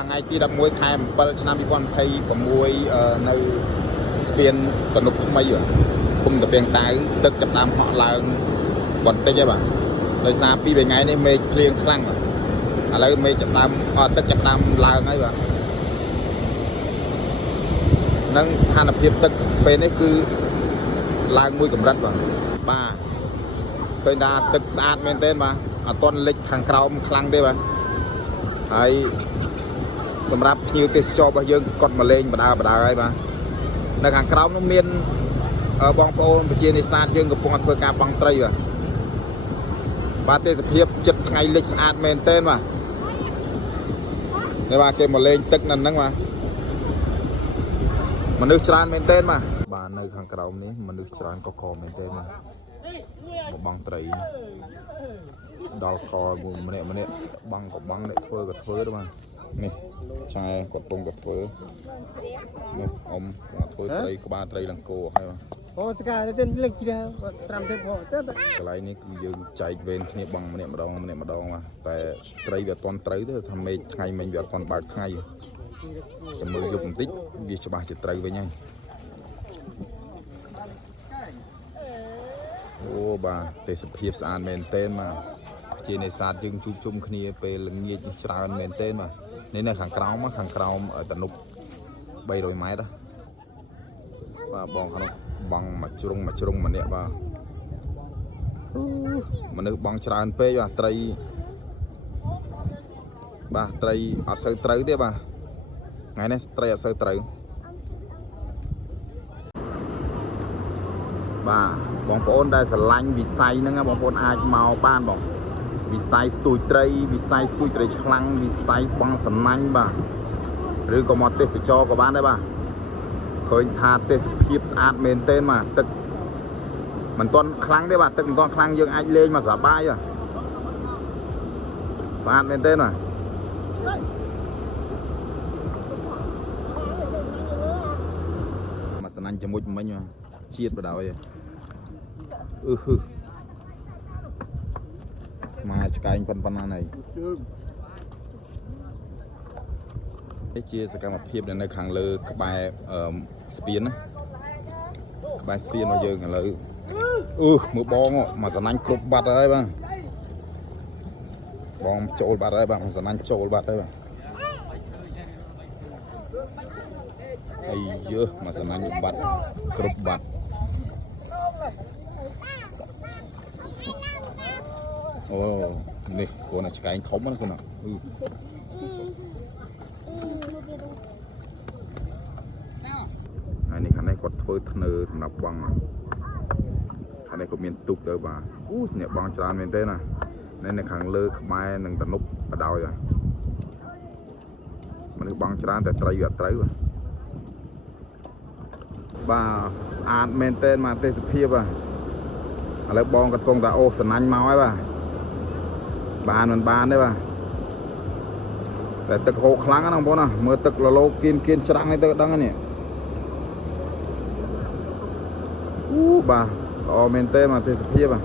ថ្ងៃទី11 ខែ 7 ឆ្នាំ 2026 នៅស្ពានទំនប់ថ្មីគុំតាពីងតៅទឹកចាប់ដើមហក់ឡើងបន្តិចហើយបាទដោយសារ2 ថ្ងៃនេះមេឃភ្លៀងខ្លាំងឥឡូវមេឃចាប់ដើមទឹកចាប់ដើមឡើងហើយបាទនឹងស្ថានភាពទឹកពេលនេះគឺឡើងមួយកម្រិតបាទឃើញថាទឹកស្អាតមែនទែនបាទអត់ទាន់លិចខាងក្រោមខ្លាំងទេបាទហើយសម្រាប់ភ្ញៀវទេសចររបស់យើងគាត់មកលេងបដាហើយបាទនៅខាងក្រោមនោះមានបងប្អូនប្រជានេសាទយើងកំពុងធ្វើការបង់ត្រីបាទទេសភាពចិត្តថ្ងៃលិចស្អាតមែនទែនបាទនេះបាទគេមកលេងទឹកនៅហ្នឹងបាទមនុស្សច្រើនមែនទែនបាទនៅខាងក្រោមនេះមនុស្សច្រើនកកមែនទែនបាទមកបង់ត្រីដល់ខមួយម្នាក់បង់ក៏បង់អ្នកធ្វើក៏ធ្វើដែរបាទនេះចែគាត់ពងក៏ធ្វើនេះអ៊ំគាត់ធ្វើត្រីក្បាលត្រីលង្កោហើយបាទអូស្កាទៅលេងជ្រៅត្រាំទៅផងទៅកន្លែងនេះគឺយើងចែកវេនគ្នាបង់ម្នាក់ម្ដងបាទតែត្រីវាអត់ទាន់ត្រូវទេថាមេឃថ្ងៃមិញវាអត់ទាន់បើកថ្ងៃចាំមើលយប់បន្តិចវាច្បាស់ជាត្រូវវិញហើយអូបាទទេសភាពស្អាតមែនទែនបាទជានេសាទយើងជួបជុំគ្នាពេលល្ងាចច្រើនមែនទែនបាទនេះនៅខាងក្រោមទំនប់300 ម៉ែត្របាទបងខាងនោះបងមួយជ្រុងម្នាក់បាទមនុស្សបងច្រើនពេកបាទត្រីអត់សូវត្រូវទេបាទថ្ងៃនេះត្រីអត់សូវត្រូវបាទបងប្អូនដែលស្រឡាញ់វិស័យហ្នឹងបងប្អូនអាចមកបានបងវិស័យស្ទួយត្រីវិស័យស្ទួយត្រីឆ្លាំងវិស័យបងសំណាញ់បាទឬក៏មកទេសចរក៏បានដែរបាទឃើញថាទេសភាពស្អាតមែនទែនបាទទឹកមិនទាន់ខ្លាំងទេបាទទឹកមិនទាន់ខ្លាំងយើងអាចលេងមកសប្បាយបាទស្អាតមែនទែនបាទមកសំណាញ់ជាមួយមិញជាតិបដ ாய் មកឆ្កែងប៉ុណ្ណានេះនេះជាសកម្មភាពនៅខាងលើក្បែរស្ពានណាក្បែរស្ពានរបស់យើងឥឡូវមើលបងមកសំណាញ់គ្រប់បាត់ហើយបាទបងចូលបាត់ហើយបាទមកសំណាញ់ចូលបាត់ហើយបាទអីយើមកសំណាញ់បាត់គ្រប់បាត់អូនេះគួរណាឆ្កែងធំណាគួរណាហើយនេះខាងនេះគាត់ធ្វើធ្នើសម្រាប់បងខាងនេះក៏មានទូកទៅបាទអ្នកបងច្រើនមែនទេណានៅខាងលើក្បែរនឹងទំនប់បដោយមនុស្សបងច្រើនតែត្រីវាអត់ត្រូវបាទស្អាតមែនទេមកទេសភាពបាទឥឡូវបងក៏កំពុងតែអូសសំណាញ់មកហើយបាទបានមិនបានទេបាទតែទឹកហូរខ្លាំងណាបងប្អូនណាមើលទឹកលលោគៀនច្រាំងឲ្យទៅដឹងនេះបាទល្អមែនទេមកទេសភាពបាទ